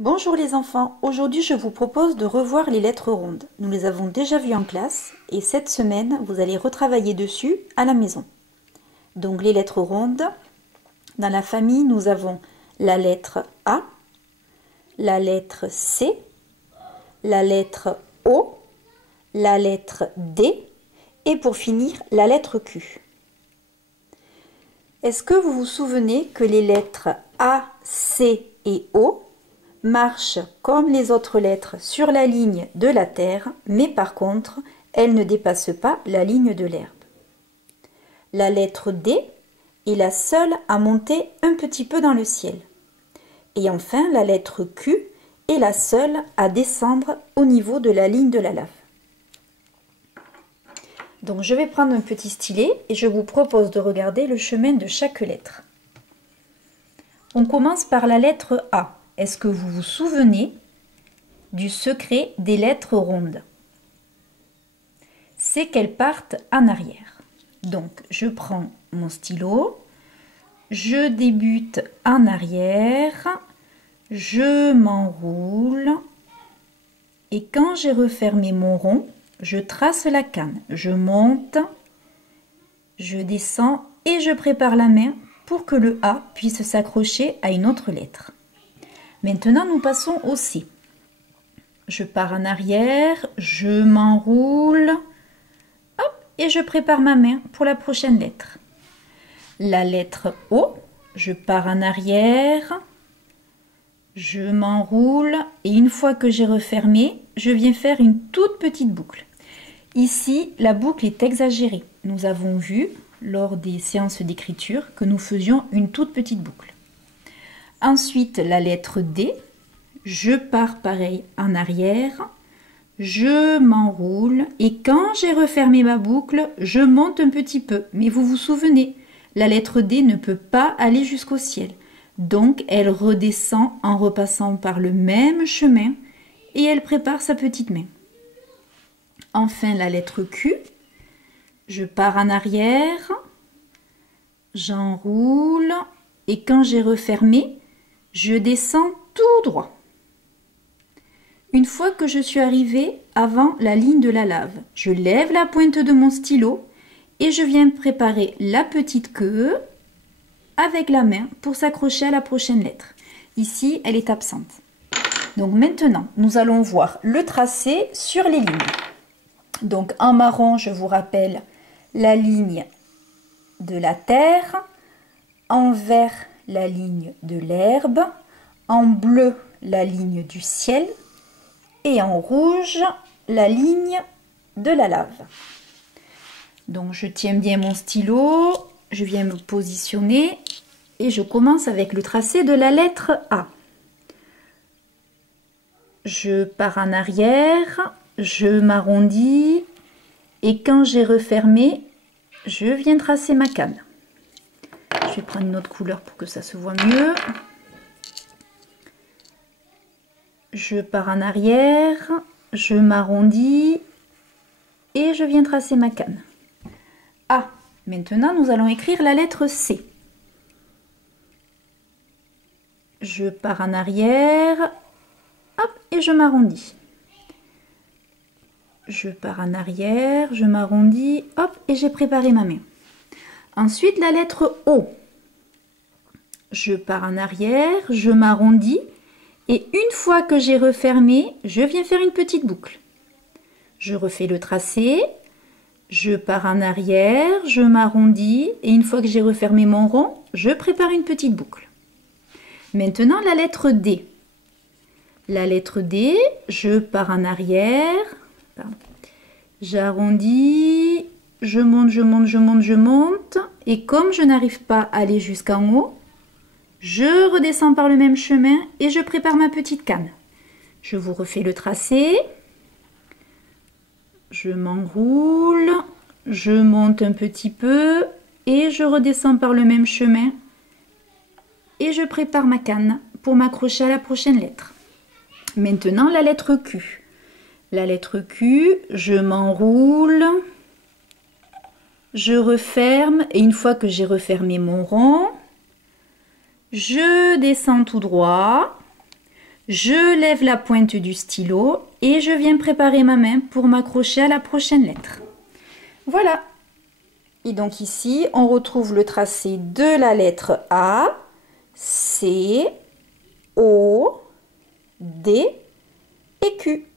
Bonjour les enfants, aujourd'hui je vous propose de revoir les lettres rondes. Nous les avons déjà vues en classe et cette semaine vous allez retravailler dessus à la maison. Donc les lettres rondes, dans la famille nous avons la lettre A, la lettre C, la lettre O, la lettre D et pour finir la lettre Q. Est-ce que vous vous souvenez que les lettres A, C et O marchent comme les autres lettres sur la ligne de la terre, mais par contre, elles ne dépassent pas la ligne de l'herbe. La lettre D est la seule à monter un petit peu dans le ciel. Et enfin, la lettre Q est la seule à descendre au niveau de la ligne de la lave. Donc je vais prendre un petit stylet et je vous propose de regarder le chemin de chaque lettre. On commence par la lettre A. Est-ce que vous vous souvenez du secret des lettres rondes? C'est qu'elles partent en arrière. Donc, je prends mon stylo, je débute en arrière, je m'enroule et quand j'ai refermé mon rond, je trace la canne. Je monte, je descends et je prépare la main pour que le A puisse s'accrocher à une autre lettre. Maintenant, nous passons au C. Je pars en arrière, je m'enroule, hop, et je prépare ma main pour la prochaine lettre. La lettre O, je pars en arrière, je m'enroule, et une fois que j'ai refermé, je viens faire une toute petite boucle. Ici, la boucle est exagérée. Nous avons vu, lors des séances d'écriture, que nous faisions une toute petite boucle. Ensuite, la lettre D, je pars pareil en arrière, je m'enroule et quand j'ai refermé ma boucle, je monte un petit peu. Mais vous vous souvenez, la lettre D ne peut pas aller jusqu'au ciel. Donc, elle redescend en repassant par le même chemin et elle prépare sa petite main. Enfin, la lettre Q, je pars en arrière, j'enroule et quand j'ai refermé, je descends tout droit. Une fois que je suis arrivée avant la ligne de la lave, je lève la pointe de mon stylo et je viens préparer la petite queue avec la main pour s'accrocher à la prochaine lettre. Ici, elle est absente. Donc maintenant, nous allons voir le tracé sur les lignes. Donc en marron, je vous rappelle la ligne de la terre, en vert, la ligne de l'herbe, en bleu la ligne du ciel et en rouge la ligne de la lave. Donc je tiens bien mon stylo, je viens me positionner et je commence avec le tracé de la lettre A. Je pars en arrière, je m'arrondis et quand j'ai refermé, je viens tracer ma canne. Je vais prendre une autre couleur pour que ça se voit mieux. Je pars en arrière, je m'arrondis et je viens tracer ma canne. Ah, maintenant nous allons écrire la lettre C. Je pars en arrière, hop, et je m'arrondis. Je pars en arrière, je m'arrondis, hop, et j'ai préparé ma main. Ensuite, la lettre O. Je pars en arrière, je m'arrondis et une fois que j'ai refermé, je viens faire une petite boucle. Je refais le tracé, je pars en arrière, je m'arrondis et une fois que j'ai refermé mon rond, je prépare une petite boucle. Maintenant, la lettre D. La lettre D, je pars en arrière, j'arrondis, je monte, je monte, je monte, je monte et comme je n'arrive pas à aller jusqu'en haut, je redescends par le même chemin et je prépare ma petite canne. Je vous refais le tracé. Je m'enroule, je monte un petit peu et je redescends par le même chemin. Et je prépare ma canne pour m'accrocher à la prochaine lettre. Maintenant, la lettre Q. La lettre Q, je m'enroule, je referme et une fois que j'ai refermé mon rond, je descends tout droit, Je lève la pointe du stylo et je viens préparer ma main pour m'accrocher à la prochaine lettre. Voilà. Et donc ici, on retrouve le tracé de la lettre A, C, O, D et Q.